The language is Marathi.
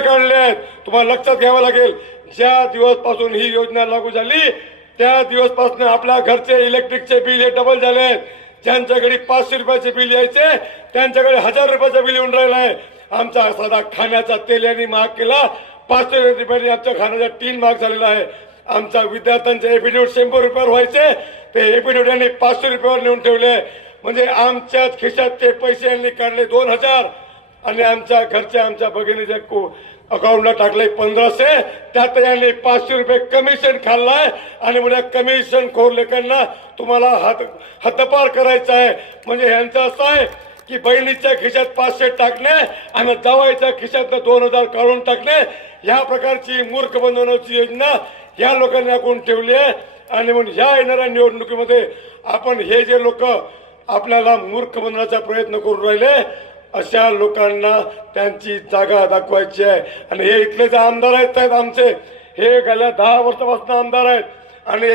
तुम्हाला लक्षात घ्यावं लागेल ज्या दिवसपासून ही योजना लागू झाली त्या दिवसपासून आपल्या घरचे इलेक्ट्रिकचे बिल हे डबल झाले आहेत. ज्यांच्याकडे पाचशे रुपयाचे बिल यायचे त्यांच्याकडे हजार रुपयाचं बिल येऊन राहिलं आहे. आमचा साधा खाण्याचा तेल यांनी महाग केला. पाचशे रुपयांनी आमच्या खाण्याचा तीन महाग झालेला आहे. आमच्या विद्यार्थ्यांचे एपिड्यूट शंभर रुपयावर व्हायचे. ते एपिड्यूट यांनी पाचशे रुपयावर नेऊन ठेवले. म्हणजे आमच्याच खिशात ते पैसे यांनी काढले दोन हजार. आणि आमच्या घरच्या आमच्या भगिनीच्या को अकाउंटला टाकले पंधराशे त्यात यांनी पाचशे रुपये कमिशन खाल्लाय. आणि उद्या कमिशन खोर लेखांना तुम्हाला हात हद्दपार करायचा आहे. म्हणजे ह्यांचं असं आहे की बहिणीच्या खिशात पाचशे टाकणे आणि जावायच्या खिशात दोन हजार काढून टाकणे. या प्रकारची मूर्ख बनवण्याची योजना या लोकांनी आखून ठेवली आहे. आणि म्हणून ह्या येणाऱ्या निवडणुकीमध्ये आपण हे जे लोक आपल्याला मूर्ख बनवण्याचा प्रयत्न करून राहिले अशा लोकांना त्यांची जागा दाखवायची आहे. आणि हे इथले जे आमदार आहेत साहेब आमचे हे गेल्या दहा वर्षापासून आमदार आहेत. आणि